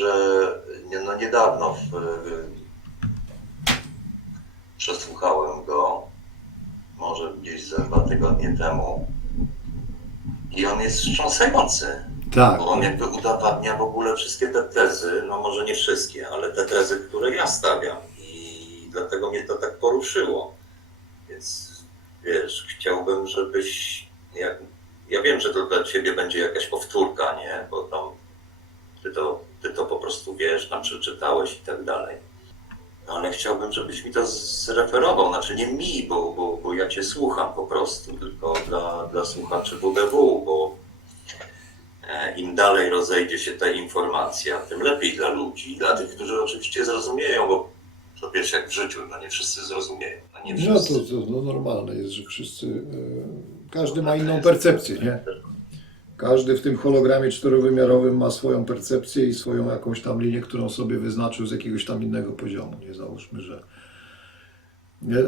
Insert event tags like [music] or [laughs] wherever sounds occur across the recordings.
że no niedawno w, przesłuchałem go, może gdzieś ze dwa tygodnie temu. I on jest wstrząsający, Tak. bo on jakby udowadnia w ogóle wszystkie te tezy, no może nie wszystkie, ale te tezy, które ja stawiam. I dlatego mnie to tak poruszyło. Więc wiesz, chciałbym, żebyś. Jak, ja wiem, że to dla ciebie będzie jakaś powtórka, nie? Bo tam ty to, ty to po prostu wiesz, tam przeczytałeś i tak dalej. No ale chciałbym, żebyś mi to zreferował, znaczy nie mi, bo, bo, bo ja cię słucham po prostu, tylko dla, dla słuchaczy WDW, bo e, im dalej rozejdzie się ta informacja, tym lepiej dla ludzi, dla tych, którzy oczywiście zrozumieją, bo to wiesz jak w życiu, no nie wszyscy zrozumieją, a nie No wszyscy. to, to no normalne jest, że wszyscy, e, każdy ma inną percepcję, nie? Każdy w tym hologramie czterowymiarowym ma swoją percepcję i swoją jakąś tam linię, którą sobie wyznaczył z jakiegoś tam innego poziomu. Nie załóżmy, że.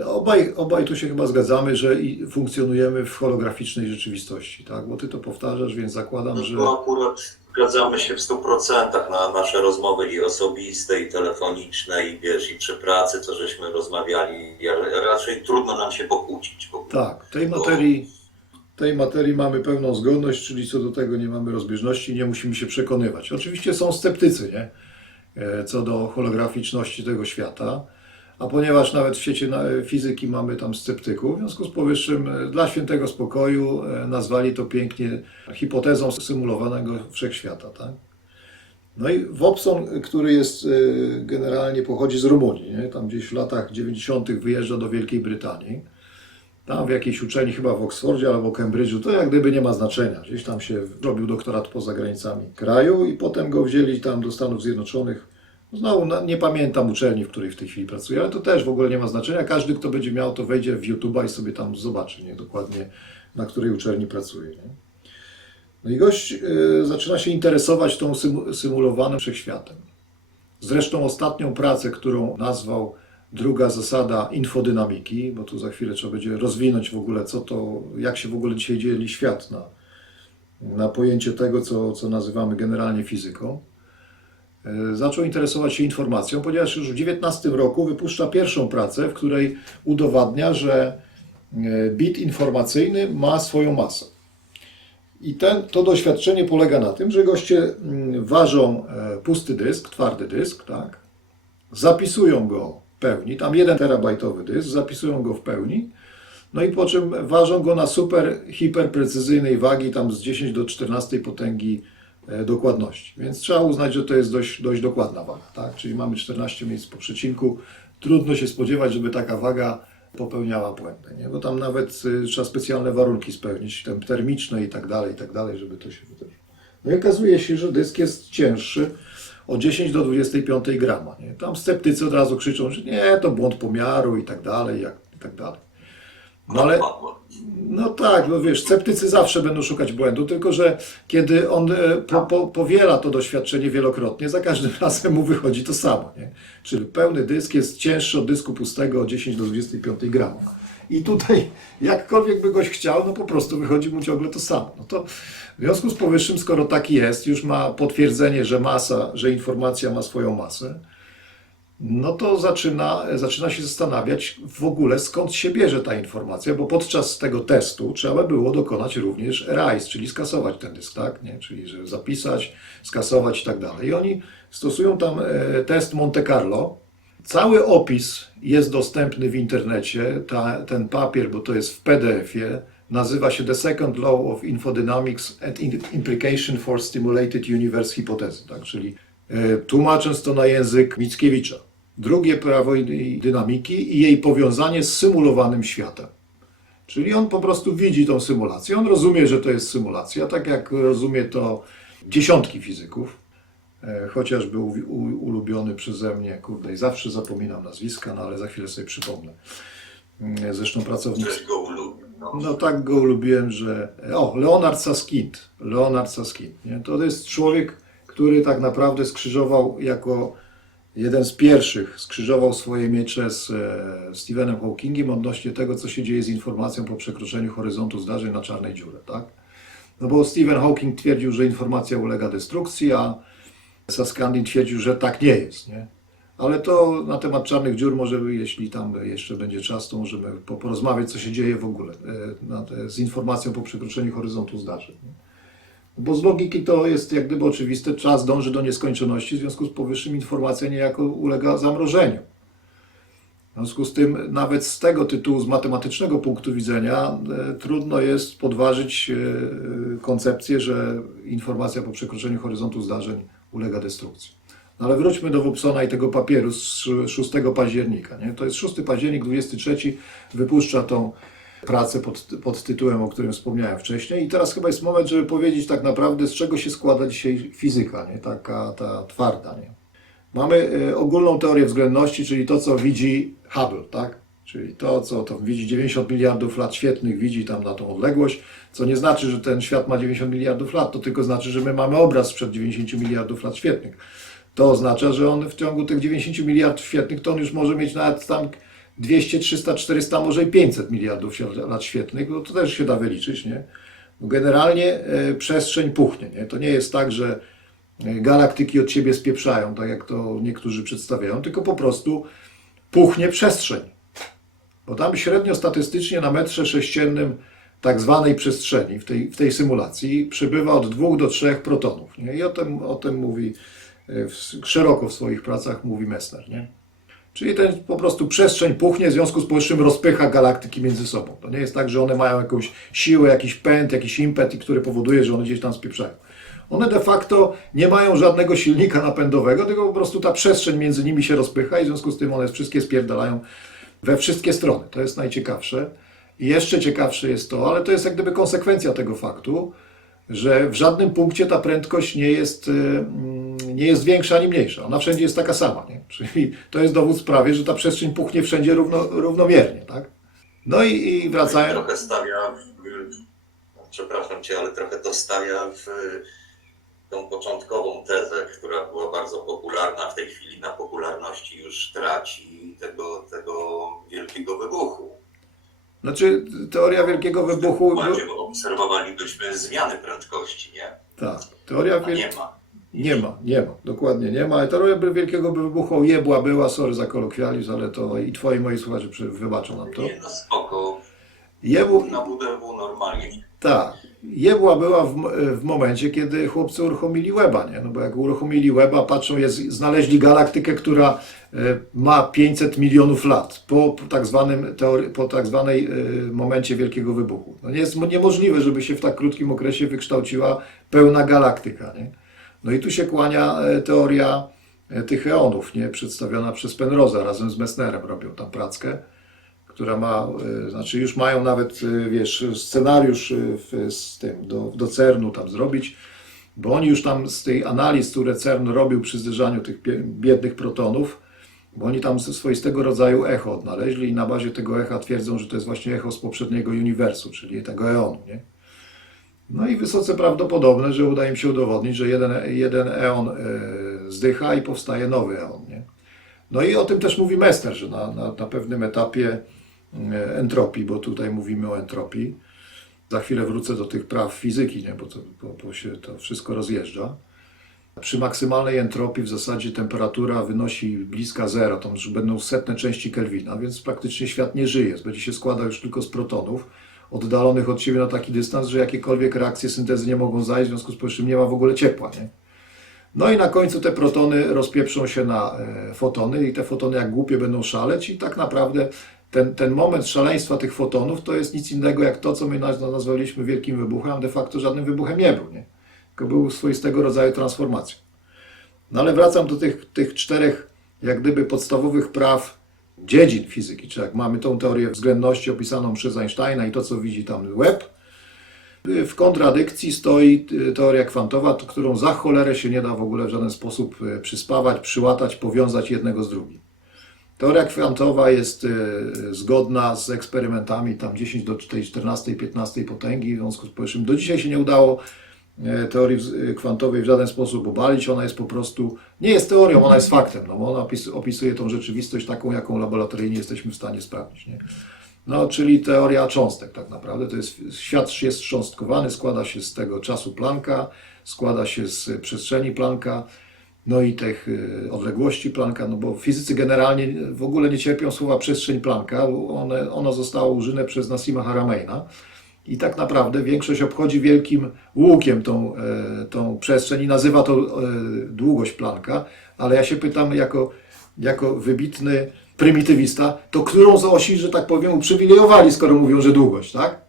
Obaj, obaj tu się chyba zgadzamy, że i funkcjonujemy w holograficznej rzeczywistości, tak? Bo ty to powtarzasz, więc zakładam, No że. to akurat zgadzamy się w 100% na nasze rozmowy i osobiste, i telefoniczne, i wiesz, i przy pracy, co żeśmy rozmawiali, raczej trudno nam się pokłócić. w ogóle. Tak, tej materii, tej materii mamy pełną zgodność, czyli co do tego nie mamy rozbieżności, nie musimy się przekonywać. Oczywiście są sceptycy, nie? E, Co do holograficzności tego świata, a ponieważ nawet w świecie fizyki mamy tam sceptyków, w związku z powyższym e, dla świętego spokoju e, nazwali to pięknie hipotezą symulowanego wszechświata, tak? No i Wobson, który jest generalnie pochodzi z Rumunii, nie? tam gdzieś w latach 90. wyjeżdża do Wielkiej Brytanii tam w jakiejś uczelni, chyba w Oksfordzie albo Cambridge'u, to jak gdyby nie ma znaczenia. Gdzieś tam się robił doktorat poza granicami kraju i potem go wzięli tam do Stanów Zjednoczonych. Znowu na- nie pamiętam uczelni, w której w tej chwili pracuje, ale to też w ogóle nie ma znaczenia. Każdy, kto będzie miał, to wejdzie w YouTube'a i sobie tam zobaczy, nie? Dokładnie na której uczelni pracuje. Nie? No i gość y, zaczyna się interesować tą symu- symulowanym wszechświatem. Zresztą ostatnią pracę, którą nazwał druga zasada infodynamiki, bo tu za chwilę trzeba będzie rozwinąć w ogóle, co to, jak się w ogóle dzisiaj dzieli świat na, na pojęcie tego, co, co nazywamy generalnie fizyką. E, Zaczął interesować się informacją, ponieważ już w 19 roku wypuszcza pierwszą pracę, w której udowadnia, że e, bit informacyjny ma swoją masę. I ten, to doświadczenie polega na tym, że goście mm, ważą e, pusty dysk, twardy dysk, tak? zapisują go pełni, tam jeden terabajtowy dysk, zapisują go w pełni, no i po czym ważą go na super, hiperprecyzyjnej wagi, tam z 10 do 14 potęgi e, dokładności. Więc trzeba uznać, że to jest dość, dość dokładna waga, tak? Czyli mamy 14 miejsc po przecinku. Trudno się spodziewać, żeby taka waga popełniała błędy, nie? Bo tam nawet y, trzeba specjalne warunki spełnić, tam termiczne i tak dalej, i tak dalej, żeby to się wydarzyło. No i okazuje się, że dysk jest cięższy o 10 do 25 grama. Nie? Tam sceptycy od razu krzyczą, że nie, to błąd pomiaru i tak dalej, jak, i tak dalej. No ale, no tak, no wiesz, sceptycy zawsze będą szukać błędu, tylko że kiedy on e, po, po, powiela to doświadczenie wielokrotnie, za każdym [laughs] razem mu wychodzi to samo. Nie? Czyli pełny dysk jest cięższy od dysku pustego o 10 do 25 gramów. I tutaj, jakkolwiek by goś chciał, no po prostu wychodzi mu ciągle to samo. No to w związku z powyższym, skoro taki jest, już ma potwierdzenie, że masa, że informacja ma swoją masę, no to zaczyna, zaczyna się zastanawiać w ogóle skąd się bierze ta informacja, bo podczas tego testu trzeba było dokonać również erase, czyli skasować ten dysk, tak? Nie? Czyli że zapisać, skasować i tak dalej. I oni stosują tam e, test Monte Carlo. Cały opis jest dostępny w internecie, ta, ten papier, bo to jest w PDF-ie, nazywa się The Second Law of Infodynamics and Implication for Stimulated Universe Hypothesis, tak? czyli e, tłumacząc to na język Mickiewicza. Drugie prawo dynamiki i jej powiązanie z symulowanym światem. Czyli on po prostu widzi tą symulację, on rozumie, że to jest symulacja, tak jak rozumie to dziesiątki fizyków, chociaż był ulubiony przeze mnie, kurde, i zawsze zapominam nazwiska, no ale za chwilę sobie przypomnę. Mm, Zresztą pracownik. No. tak go lubiłem, że. O, Leonard Saskind. Leonard Saskind. Nie? To jest człowiek, który tak naprawdę skrzyżował jako jeden z pierwszych, skrzyżował swoje miecze z e, Stephenem Hawkingiem odnośnie tego, co się dzieje z informacją po przekroczeniu horyzontu zdarzeń na czarnej dziurze. Tak? No bo Stephen Hawking twierdził, że informacja ulega destrukcji, a Saskandin twierdził, że tak nie jest. Nie? Ale to na temat czarnych dziur może, jeśli tam jeszcze będzie czas, to możemy po- porozmawiać, co się dzieje w ogóle e, te, z informacją po przekroczeniu horyzontu zdarzeń. Bo z logiki to jest jak gdyby oczywiste, czas dąży do nieskończoności, w związku z powyższym informacja niejako ulega zamrożeniu. W związku z tym, nawet z tego tytułu, z matematycznego punktu widzenia, e, trudno jest podważyć e, koncepcję, że informacja po przekroczeniu horyzontu zdarzeń ulega destrukcji. No ale wróćmy do Wobsona i tego papieru z 6 października. Nie? To jest 6 październik, 23, wypuszcza tą pracę pod, pod tytułem, o którym wspomniałem wcześniej. I teraz chyba jest moment, żeby powiedzieć tak naprawdę, z czego się składa dzisiaj fizyka, nie? taka ta twarda. Nie? Mamy e, ogólną teorię względności, czyli to, co widzi Hubble, tak? Czyli to, co to widzi 90 miliardów lat świetlnych, widzi tam na tą odległość, co nie znaczy, że ten świat ma 90 miliardów lat, to tylko znaczy, że my mamy obraz sprzed 90 miliardów lat świetlnych. To oznacza, że on w ciągu tych 90 miliardów świetlnych, to on już może mieć nawet tam 200, 300, 400, może i 500 miliardów lat świetlnych, bo to też się da wyliczyć, nie? Generalnie e, przestrzeń puchnie, nie? To nie jest tak, że e, galaktyki od siebie spieprzają, tak jak to niektórzy przedstawiają, tylko po prostu puchnie przestrzeń. Bo tam średnio statystycznie na metrze sześciennym tak zwanej przestrzeni w tej, w tej symulacji przybywa od dwóch do trzech protonów. Nie? I o tym, o tym mówi e, w, szeroko w swoich pracach mówi Messner. Nie? Czyli ten po prostu przestrzeń puchnie, w związku z powyższym rozpycha galaktyki między sobą. To nie jest tak, że one mają jakąś siłę, jakiś pęd, jakiś impet, który powoduje, że one gdzieś tam spieprzają. One de facto nie mają żadnego silnika napędowego, tylko po prostu ta przestrzeń między nimi się rozpycha i w związku z tym one wszystkie spierdalają we wszystkie strony. To jest najciekawsze. I jeszcze ciekawsze jest to, ale to jest jak gdyby konsekwencja tego faktu, że w żadnym punkcie ta prędkość nie jest, y, mm, nie jest większa ani mniejsza. Ona wszędzie jest taka sama. Nie? [laughs] Czyli to jest dowód sprawie, że ta przestrzeń puchnie wszędzie równo, równomiernie. Tak? No i, i. Trochę stawia, w, przepraszam Cię, ale trochę to stawia w tą początkową tezę, która była bardzo popularna, w tej chwili na popularności już traci tego, tego wielkiego wybuchu. Znaczy, teoria wielkiego wybuchu. Bardziej obserwowalibyśmy zmiany prędkości, nie? Tak, teoria A wiel... nie ma. Nie ma, nie ma, dokładnie nie ma. Teoria wielkiego wybuchu jebła była, sorry za kolokwializm, ale to i twoi moi słuchacze wybaczą nam to. Nie, no spoko. Jebł, Na WDW normalnie. tak, jebła była w, m- w momencie, kiedy chłopcy uruchomili weba, nie? No bo jak uruchomili weba, patrzą, jest, znaleźli galaktykę, która e, ma 500 milionów lat po, tak zwanym teorii, po tak zwanej e, momencie wielkiego wybuchu. No nie jest mo- niemożliwe, żeby się w tak krótkim okresie wykształciła pełna galaktyka, nie? No i tu się kłania e, teoria e, tych eonów, nie? Przedstawiona przez Penroza razem z Messnerem robią tam prackę która ma, e, znaczy już mają nawet, e, wiesz, scenariusz e, w, z tym, do, do CERN-u tam zrobić, bo oni już tam z tej analiz, które CERN robił przy zderzaniu tych biednych protonów, bo oni tam swoistego rodzaju echo odnaleźli i na bazie tego echa twierdzą, że to jest właśnie echo z poprzedniego uniwersum, czyli tego eonu, nie? No i wysoce prawdopodobne, że uda im się udowodnić, że jeden, jeden eon zdycha i powstaje nowy eon, nie? No i o tym też mówi Mester, że na, na, na pewnym etapie entropii, bo tutaj mówimy o entropii. Za chwilę wrócę do tych praw fizyki, nie? Bo, to, bo, bo się to wszystko rozjeżdża. Przy maksymalnej entropii w zasadzie temperatura wynosi bliska zera, to już będą setne części Kelwina, więc praktycznie świat nie żyje. Będzie się składał już tylko z protonów oddalonych od siebie na taki dystans, że jakiekolwiek reakcje syntezy nie mogą zajść, w związku z powyższym nie ma w ogóle ciepła. Nie? No i na końcu te protony rozpieprzą się na e, fotony i te fotony jak głupie będą szaleć i tak naprawdę ten, ten moment szaleństwa tych fotonów to jest nic innego jak to, co my naz- nazwaliśmy wielkim wybuchem, a de facto żadnym wybuchem nie był, nie? tylko był swoistego rodzaju transformacją. No ale wracam do tych, tych czterech jak gdyby podstawowych praw dziedzin fizyki, czy jak mamy tą teorię względności opisaną przez Einsteina i to, co widzi tam Webb, w kontradykcji stoi y, teoria kwantowa, to- którą za cholerę się nie da w ogóle w żaden sposób y, przyspawać, przyłatać, powiązać jednego z drugim. Teoria kwantowa jest y, zgodna z eksperymentami tam 10 do tej 14, 15 potęgi, w związku z powyższym do dzisiaj się nie udało e, teorii y, kwantowej w żaden sposób obalić. Ona jest po prostu, nie jest teorią, ona jest faktem, no ona opis, opisuje tą rzeczywistość taką, jaką laboratoryjnie jesteśmy w stanie sprawdzić. Nie? No, czyli teoria cząstek tak naprawdę. To jest, świat jest cząstkowany, składa się z tego czasu Plancka, składa się z przestrzeni Plancka no i tych y, odległości Plancka, no bo fizycy generalnie w ogóle nie cierpią słowa przestrzeń Plancka, bo one, ono zostało użyte przez Nassima Harameina i tak naprawdę większość obchodzi wielkim łukiem tą, e, tą przestrzeń i nazywa to e, długość Plancka, ale ja się pytam jako, jako wybitny prymitywista, to którą z osi, że tak powiem, uprzywilejowali, skoro mówią, że długość, tak?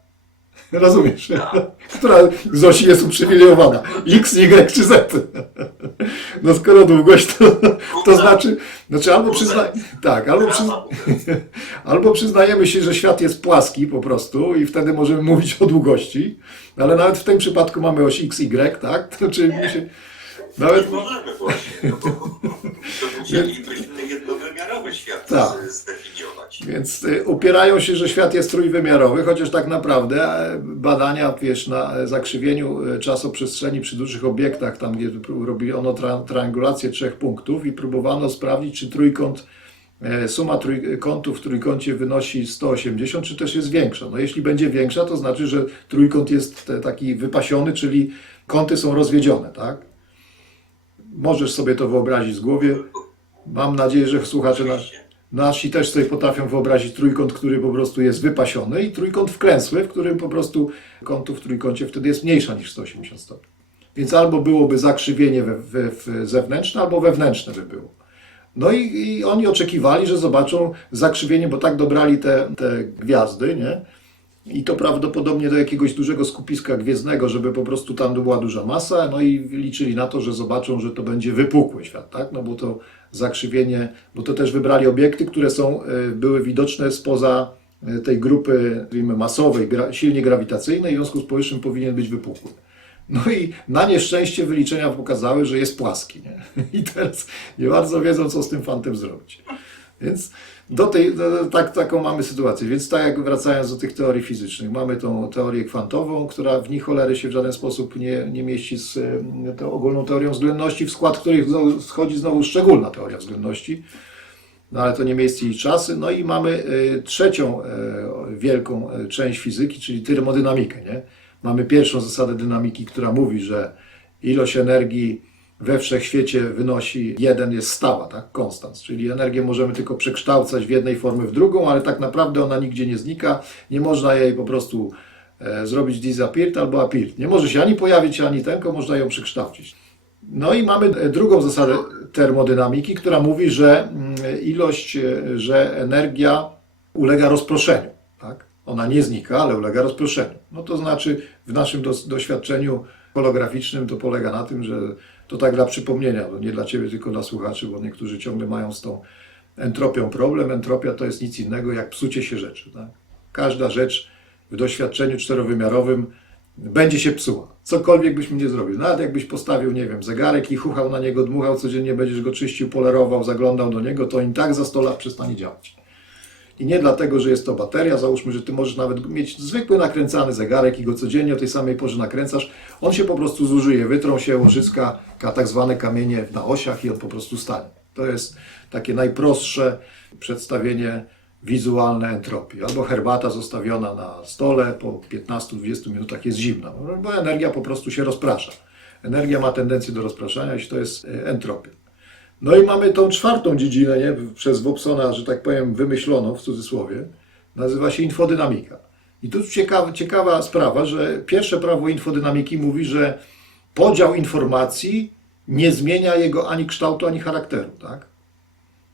Rozumiesz? Która z osi jest uprzywilejowana? X, Y czy Z? No skoro długość, to, to znaczy, znaczy albo przyzna, tak, albo, przyzna, albo przyznajemy się, że świat jest płaski po prostu i wtedy możemy mówić o długości, ale nawet w tym przypadku mamy oś X, Y, tak? To czyli my się, nawet, Nie możemy właśnie, no bo to musielibyśmy jednowymiarowy świat Tak. z- Więc y, upierają się, że świat jest trójwymiarowy, chociaż tak naprawdę e, badania wiesz, na e, zakrzywieniu e, czasoprzestrzeni przy dużych obiektach, tam gdzie robiono tra triangulację trzech punktów i próbowano sprawdzić, czy trójkąt, suma trójkątów w trójkącie wynosi 180, czy też jest większa. No jeśli będzie większa, to znaczy, że trójkąt jest taki wypasiony, czyli kąty są rozwiedzione, tak? Możesz sobie to wyobrazić z głowie. Mam nadzieję, że słuchacze na, Oczywiście. Nasi też sobie potrafią wyobrazić trójkąt, który po prostu jest wypasiony i trójkąt wkręsły, w którym po prostu kątów w trójkącie wtedy jest mniejsza niż 180 stopni. Więc albo byłoby zakrzywienie we, we, zewnętrzne, albo wewnętrzne by było. No i, i oni oczekiwali, że zobaczą zakrzywienie, bo tak dobrali te, te gwiazdy, nie? I to prawdopodobnie do jakiegoś dużego skupiska gwiezdnego, żeby po prostu tam była duża masa, no i liczyli na to, że zobaczą, że to będzie wypukły świat, tak? No bo to zakrzywienie, bo to też wybrali obiekty, które są, e, były widoczne spoza e, tej grupy nazwijmy, masowej, gra, silnie grawitacyjnej, w związku z powyższym powinien być wypukły. No i na nieszczęście wyliczenia pokazały, że jest płaski, nie? [laughs] I teraz nie bardzo wiedzą, co z tym fantem zrobić. Więc do tej, do, tak, taką mamy sytuację. Więc tak jak wracając do tych teorii fizycznych, mamy tą teorię kwantową, która w nich cholery się w żaden sposób nie, nie mieści z e, tą ogólną teorią względności, w skład której wchodzi znowu szczególna teoria względności. No ale to nie miejsce i czasy. No i mamy e, trzecią e, wielką część fizyki, czyli termodynamikę. Nie? Mamy pierwszą zasadę dynamiki, która mówi, że ilość energii we wszechświecie wynosi jeden jest stała, tak? Konstans, czyli energię możemy tylko przekształcać w jednej formy w drugą, ale tak naprawdę ona nigdzie nie znika. Nie można jej po prostu e, zrobić disappeared albo appeared. Nie może się ani pojawić, ani ten, tylko można ją przekształcić. No i mamy e, drugą zasadę termodynamiki, która mówi, że mm, ilość, e, że energia ulega rozproszeniu. Tak? Ona nie znika, ale ulega rozproszeniu. No to znaczy w naszym dos- doświadczeniu holograficznym to polega na tym, że to tak dla przypomnienia, to nie dla Ciebie, tylko dla słuchaczy, bo niektórzy ciągle mają z tą entropią problem. Entropia to jest nic innego jak psucie się rzeczy. Tak? Każda rzecz w doświadczeniu czterowymiarowym będzie się psuła. Cokolwiek byśmy nie zrobił. Nawet jakbyś postawił, nie wiem, zegarek i chuchał na niego, dmuchał codziennie, będziesz go czyścił, polerował, zaglądał do niego, to i tak za 100 lat przestanie działać. I nie dlatego, że jest to bateria, załóżmy, że ty możesz nawet mieć zwykły nakręcany zegarek i go codziennie o tej samej porze nakręcasz, on się po prostu zużyje, wytrą się łożyska, ka- tak zwane kamienie na osiach i on po prostu stanie. To jest takie najprostsze przedstawienie wizualne entropii. Albo herbata zostawiona na stole po 15-20 minutach jest zimna, bo energia po prostu się rozprasza. Energia ma tendencję do rozpraszania się, to jest e, entropia. No i mamy tą czwartą dziedzinę, nie, przez Wobsona, że tak powiem, wymyśloną w cudzysłowie, nazywa się infodynamika. I tu ciekawa, ciekawa sprawa, że pierwsze prawo infodynamiki mówi, że podział informacji nie zmienia jego ani kształtu, ani charakteru. Tak?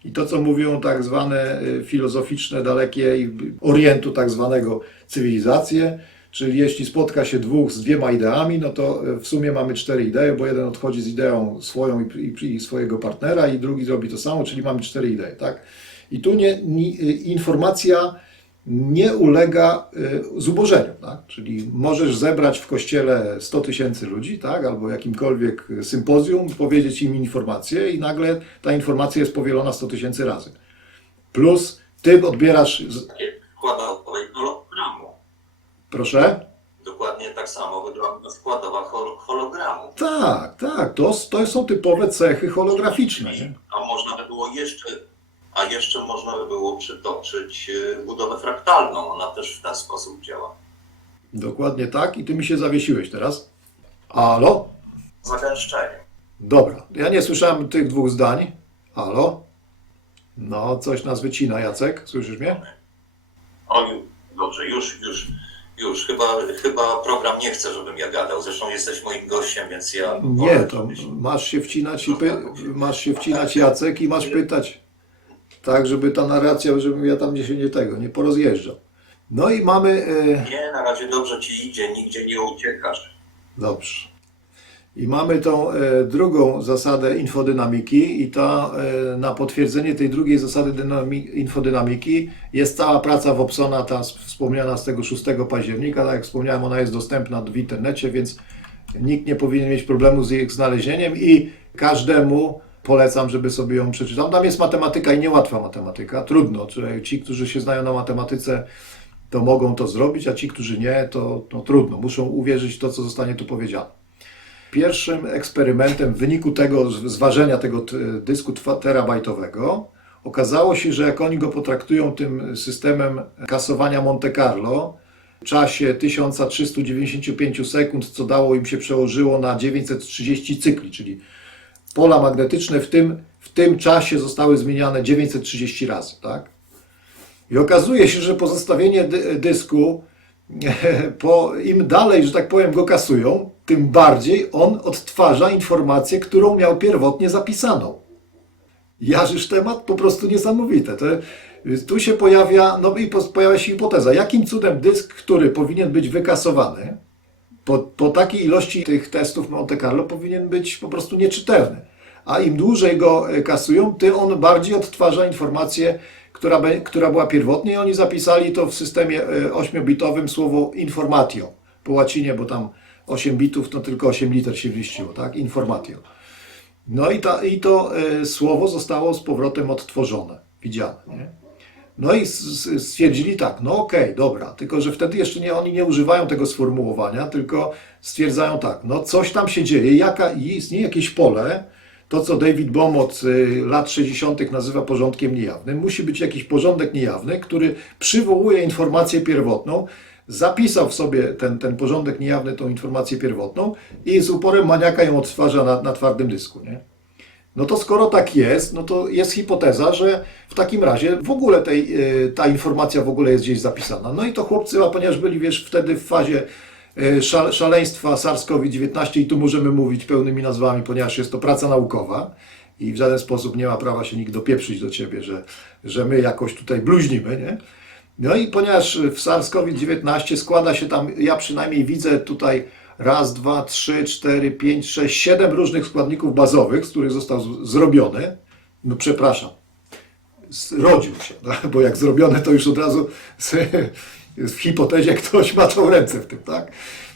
I to, co mówią tak zwane y, filozoficzne, dalekie orientu tak zwanego cywilizacje, czyli jeśli spotka się dwóch z dwiema ideami, no to y, w sumie mamy cztery idee, bo jeden odchodzi z ideą swoją i, i, i swojego partnera i drugi robi to samo, czyli mamy cztery idee, tak? I tu nie, nie, informacja nie ulega y, zubożeniu, tak? Czyli możesz zebrać w kościele 100 tysięcy ludzi, tak? Albo jakimkolwiek sympozjum, powiedzieć im informację i nagle ta informacja jest powielona 100 tysięcy razy. Plus ty odbierasz, z... Proszę? Dokładnie tak samo wygląda składowa hol- hologramu. Tak, tak, to, to są typowe cechy holograficzne. Nie? A można by było jeszcze, a jeszcze można by było przytoczyć e, budowę fraktalną. Ona też w ten sposób działa. Dokładnie tak i ty mi się zawiesiłeś teraz. Alo? Zagęszczenie. Dobra, ja nie słyszałem tych dwóch zdań. Halo? No, coś nas wycina, Jacek, słyszysz mnie? O, dobrze, już, już, już. Chyba, chyba program nie chce, żebym ja gadał. Zresztą jesteś moim gościem, więc ja... Nie, to masz się wcinać i py, masz się wcinać Jacek i masz pytać. Tak, żeby ta narracja, żebym ja tam nie się nie tego, nie porozjeżdżał. No i mamy. E, Nie, na razie dobrze ci idzie, nigdzie nie uciekasz. dobrze. I mamy tą e, drugą zasadę infodynamiki, i ta e, na potwierdzenie tej drugiej zasady dynami, infodynamiki jest cała praca Wobsona, ta wspomniana z tego 6 października. Tak jak wspomniałem, ona jest dostępna w internecie, więc nikt nie powinien mieć problemu z jej znalezieniem i każdemu polecam, żeby sobie ją przeczytał. Tam jest matematyka i niełatwa matematyka, trudno. Ci, którzy się znają na matematyce, to mogą to zrobić, a ci, którzy nie, to, to trudno. Muszą uwierzyć w to, co zostanie tu powiedziane. Pierwszym eksperymentem w wyniku tego zważenia tego dysku terabajtowego okazało się, że jak oni go potraktują tym systemem kasowania Monte Carlo w czasie 1395 sekund, co dało im się przełożyło na 930 cykli, czyli pola magnetyczne w tym, w tym czasie zostały zmieniane 930 razy, tak? I okazuje się, że pozostawienie dy- dysku, [laughs] po, im dalej, że tak powiem, go kasują, tym bardziej on odtwarza informację, którą miał pierwotnie zapisaną. Jarzysz temat po prostu niesamowite. To, tu się pojawia, no i po- pojawia się hipoteza, jakim cudem dysk, który powinien być wykasowany, po, po takiej ilości tych testów Monte Carlo powinien być po prostu nieczytelny. A im dłużej go e, kasują, tym on bardziej odtwarza informację, która, która była pierwotnie i oni zapisali to w systemie e, 8-bitowym słowo informatio po łacinie, bo tam 8 bitów to tylko 8 liter się mieściło, tak? Informatio. No i, ta, i to e, słowo zostało z powrotem odtworzone, widziane, nie? No i stwierdzili tak, no okej, dobra, tylko że wtedy jeszcze nie, oni nie używają tego sformułowania, tylko stwierdzają tak, no coś tam się dzieje, jaka, istnieje jakieś pole, to co David Bohm od y, lat 60. nazywa porządkiem niejawnym, musi być jakiś porządek niejawny, który przywołuje informację pierwotną, zapisał w sobie ten, ten porządek niejawny, tą informację pierwotną i z uporem maniaka ją odtwarza na, na twardym dysku, nie? No to skoro tak jest, no to jest hipoteza, że w takim razie w ogóle tej, y, ta informacja w ogóle jest gdzieś zapisana. No i to chłopcy, ponieważ byli wiesz, wtedy w fazie szal, szaleństwa SARS-CoV-19 i tu możemy mówić pełnymi nazwami, ponieważ jest to praca naukowa i w żaden sposób nie ma prawa się nikt dopieprzyć do ciebie, że, że my jakoś tutaj bluźnimy, nie? No i ponieważ w SARS-CoV-19 składa się tam, ja przynajmniej widzę tutaj raz, dwa, trzy, cztery, pięć, sześć, siedem różnych składników bazowych, z których został zrobiony. No przepraszam, zrodził się, [laughs] tak? bo jak zrobione, to już od razu w hipotezie ktoś maczał ręce w tym, tak?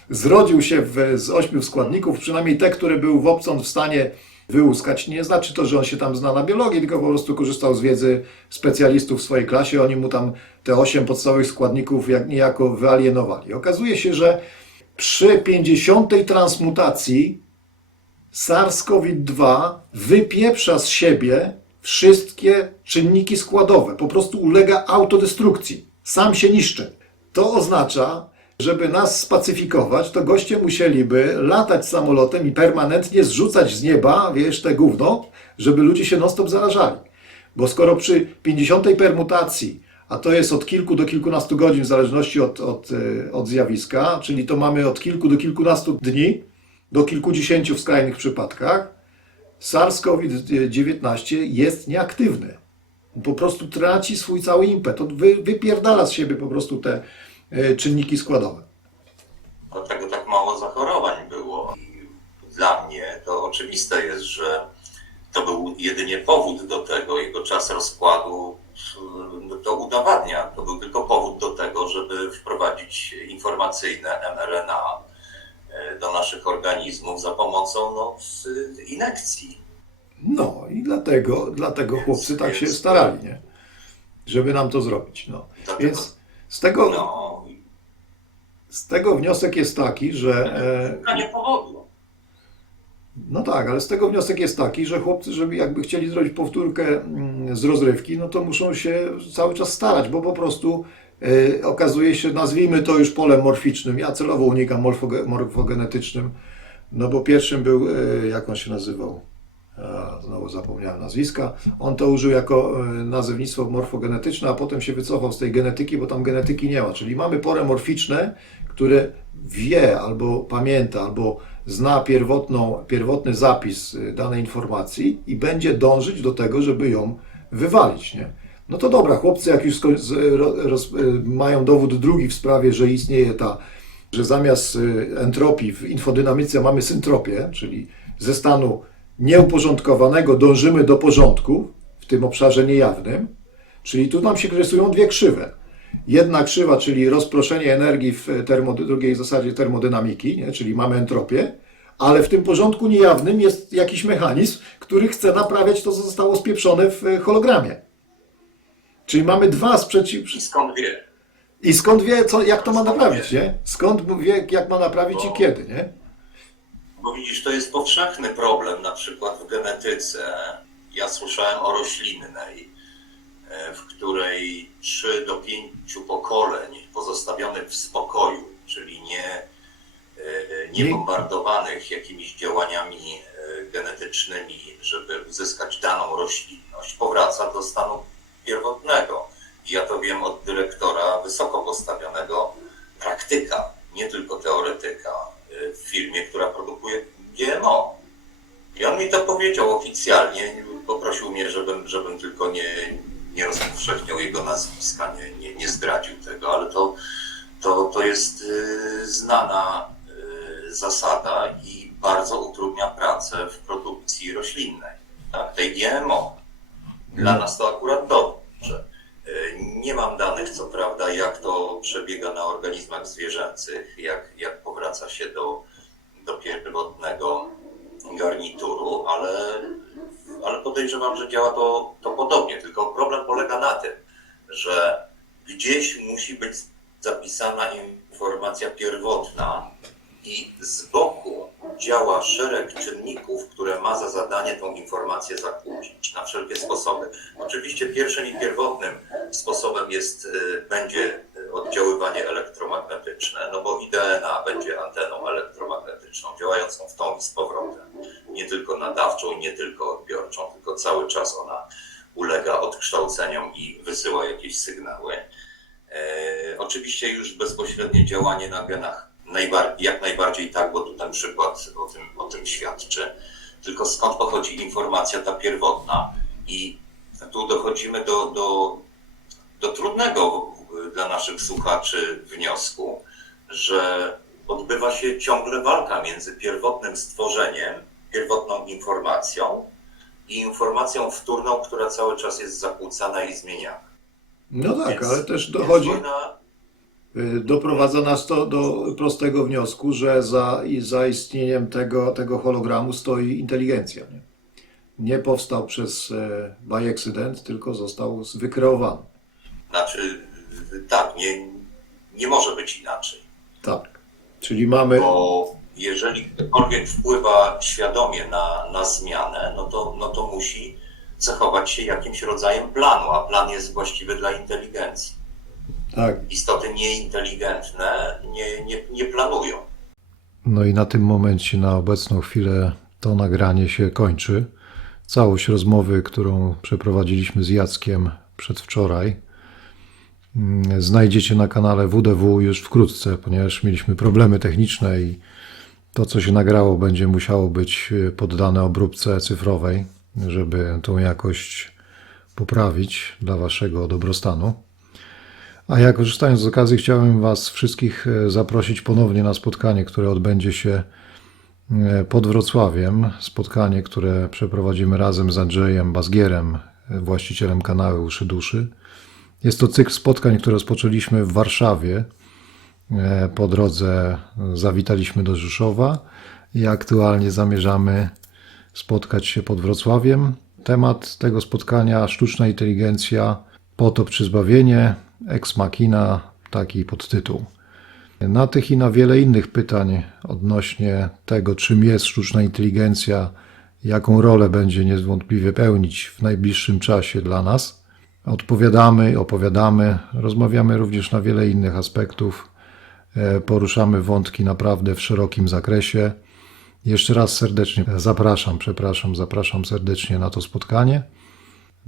Zrodził się w, z ośmiu składników, przynajmniej te, które był Wobson w stanie wyłuskać. Nie znaczy to, że on się tam zna na biologii, tylko po prostu korzystał z wiedzy specjalistów w swojej klasie. Oni mu tam te osiem podstawowych składników jak niejako wyalienowali. Okazuje się, że przy 50. transmutacji SARS-CoV-2 wypieprza z siebie wszystkie czynniki składowe, po prostu ulega autodestrukcji, sam się niszczy. To oznacza, żeby nas spacyfikować, to goście musieliby latać samolotem i permanentnie zrzucać z nieba, wiesz, te gówno, żeby ludzie się non-stop zarażali. Bo skoro przy 50. permutacji, a to jest od kilku do kilkunastu godzin w zależności od, od, e, od zjawiska, czyli to mamy od kilku do kilkunastu dni, do kilkudziesięciu w skrajnych przypadkach, SARS-CoV-19 jest nieaktywny. Po prostu traci swój cały impet. On wy, wypierdala z siebie po prostu te czynniki składowe. Dlatego tak mało zachorowań było. I dla mnie to oczywiste jest, że to był jedynie powód do tego, jego czas rozkładu to udowadnia. To był tylko powód do tego, żeby wprowadzić informacyjne mRNA e, do naszych organizmów za pomocą no, inekcji. No i dlatego, dlatego Więc- chłopcy tak się więc- starali, nie? żeby nam to zrobić. No. Dlatego, Więc z tego, no, z tego wniosek jest taki, że e, to nie powodło. No tak, ale z tego wniosek jest taki, że chłopcy, żeby jakby chcieli zrobić powtórkę mm, z rozrywki, no to muszą się cały czas starać, bo po prostu e, okazuje się, nazwijmy to już polem morficznym, ja celowo unikam morfoge, morfogenetycznym, No bo pierwszym był, e, jak on się nazywał? Znowu zapomniałem nazwiska. On to użył jako e, nazewnictwo morfogenetyczne, a potem się wycofał z tej genetyki, bo tam genetyki nie ma. Czyli mamy pole morficzne, które wie albo pamięta, albo zna pierwotną, pierwotny zapis y, danej informacji i będzie dążyć do tego, żeby ją wywalić. Nie? No to dobra, chłopcy, jak już y, mają dowód drugi w sprawie, że istnieje ta, że zamiast entropii w infodynamice mamy syntropię, czyli ze stanu nieuporządkowanego dążymy do porządku w tym obszarze niejawnym, czyli tu nam się rysują dwie krzywe. Jedna krzywa, czyli rozproszenie energii w termo, drugiej zasadzie termodynamiki, nie? czyli mamy entropię, ale w tym porządku niejawnym jest jakiś mechanizm, który chce naprawiać to, co zostało spieprzone w hologramie. Czyli mamy dwa sprzeciw... I skąd wie? I skąd wie, co, jak to ma naprawić, nie? Skąd wie, jak ma naprawić i kiedy, nie? Bo widzisz, to jest powszechny problem, na przykład w genetyce. Ja słyszałem o roślinnej, e, w której 3 do 5 pokoleń pozostawionych w spokoju, czyli nie, e, nie bombardowanych jakimiś działaniami e, genetycznymi, żeby uzyskać daną roślinność, powraca do stanu pierwotnego. I ja to wiem od dyrektora wysoko postawionego praktyka, nie tylko teoretyka w firmie, która produkuje GMO. I on mi to oficjalnie, poprosił mnie, żebym, żebym tylko nie, nie rozpowszechniał jego nazwiska, nie, nie, nie zdradził tego, ale to, to, to jest y, znana y, zasada i bardzo utrudnia pracę w produkcji roślinnej, tak, tej GMO. Dla nas to akurat dobrze. Y, Nie mam danych, co prawda, jak to przebiega na organizmach zwierzęcych, jak, jak powraca się do, do pierwotnego garnituru, ale, ale podejrzewam, że działa to, to podobnie. Tylko problem polega na tym, że gdzieś musi być zapisana informacja pierwotna i z boku działa szereg czynników, które ma za zadanie tą informację zakłócić na wszelkie sposoby. Oczywiście pierwszym i pierwotnym sposobem jest, y, będzie oddziaływanie elektromagnetyczne, no bo i DNA będzie anteną elektromagnetyczną, działającą w tą i z powrotem. Nie tylko nadawczą i nie tylko odbiorczą, tylko cały czas ona ulega odkształceniom i wysyła jakieś sygnały. E, oczywiście już bezpośrednie działanie na genach najbardziej, jak najbardziej tak, bo tu ten przykład o tym, o tym świadczy. Tylko skąd pochodzi informacja ta pierwotna i tu dochodzimy do, do, do trudnego dla naszych słuchaczy wniosku, że odbywa się ciągle walka między pierwotnym stworzeniem, pierwotną informacją i informacją wtórną, która cały czas jest zakłócana i zmieniana. No tak, Więc- ale też dochodzi, wojna- y, doprowadza nas to do prostego wniosku, że za, za istnieniem tego, tego hologramu stoi inteligencja. Nie, nie powstał przez e, by accident, tylko został wykreowany. Znaczy, tak, nie, nie może być inaczej. Tak. Czyli mamy. Bo jeżeli ktokolwiek wpływa świadomie na, na zmianę, no to, no to musi cechować się jakimś rodzajem planu, a plan jest właściwy dla inteligencji. Tak. Istoty nieinteligentne nie, nie, nie planują. No i na tym momencie, na obecną chwilę, to nagranie się kończy. Całość rozmowy, którą przeprowadziliśmy z Jackiem przedwczoraj, mm, znajdziecie na kanale WDW już wkrótce, ponieważ mieliśmy problemy techniczne i to, co się nagrało, będzie musiało być y, poddane obróbce cyfrowej, żeby tą jakość poprawić dla Waszego dobrostanu. A ja korzystając z okazji chciałem Was wszystkich e, zaprosić ponownie na spotkanie, które odbędzie się e, pod Wrocławiem. Spotkanie, które przeprowadzimy razem z Andrzejem Bazgierem, właścicielem kanału Uszy Duszy. Jest to cykl spotkań, które rozpoczęliśmy w Warszawie. E, Po drodze zawitaliśmy do Rzeszowa i aktualnie zamierzamy spotkać się pod Wrocławiem. Temat tego spotkania sztuczna inteligencja, potop czy zbawienie, ex machina, taki podtytuł. Na tych i na wiele innych pytań odnośnie tego, czym jest sztuczna inteligencja, jaką rolę będzie niewątpliwie pełnić w najbliższym czasie dla nas, odpowiadamy, opowiadamy, rozmawiamy również na wiele innych aspektów, poruszamy wątki naprawdę w szerokim zakresie. Jeszcze raz serdecznie zapraszam, przepraszam, zapraszam serdecznie na to spotkanie.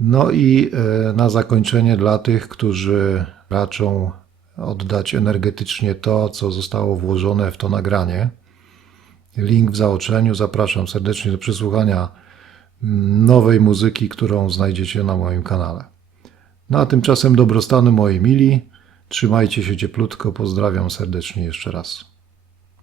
No i e, na zakończenie dla tych, którzy raczą oddać energetycznie to, co zostało włożone w to nagranie. Link w zaoczeniu. Zapraszam serdecznie do przesłuchania mm, nowej muzyki, którą znajdziecie na moim kanale. No a tymczasem dobrostanu moi mili. Trzymajcie się cieplutko. Pozdrawiam serdecznie jeszcze raz.